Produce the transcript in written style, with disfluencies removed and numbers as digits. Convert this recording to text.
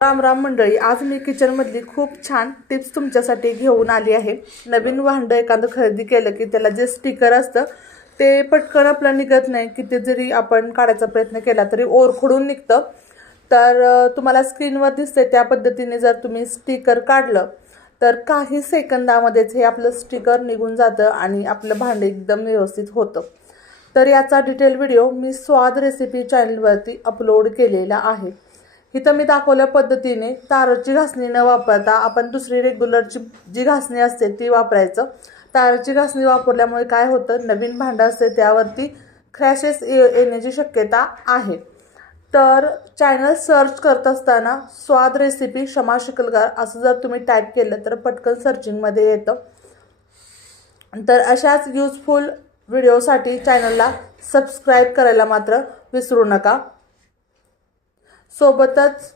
राम राम मंडळी, आज मी किचनमधली खूप छान टिप्स तुमच्यासाठी घेऊन आली आहे। नवीन भांडं एखादं खरेदी केलं की त्याला जे स्टिकर असतं ते पटकन आपलं निघत नाही, किती जरी आपण काढायचा प्रयत्न केला तरी ओरखडून निघतं। तर तुम्हाला स्क्रीनवर दिसते त्या पद्धतीने जर तुम्ही स्टिकर काढलं तर काही सेकंदामध्येच हे आपलं स्टिकर निघून जातं आणि आपलं भांडं एकदम व्यवस्थित होतं। तर याचा डिटेल व्हिडिओ मी स्वाद रेसिपी चॅनलवरती अपलोड केलेला आहे। इथं मी दाखवल्या पद्धतीने ताराची घासणी न वापरता आपण दुसरी रेग्युलरची जी घासणी असते ती वापरायचं। ताराची घासणी वापरल्यामुळे काय होतं, नवीन भांडं असते त्यावरती क्रॅशेस येण्याची शक्यता आहे। तर चॅनल सर्च करत असताना स्वाद रेसिपी क्षमा शिकलगार असं जर तुम्ही टाईप केलं तर पटकन सर्चिंगमध्ये येतं। तर अशाच यूजफुल व्हिडिओसाठी चॅनलला सबस्क्राईब करायला मात्र विसरू नका। सोबतच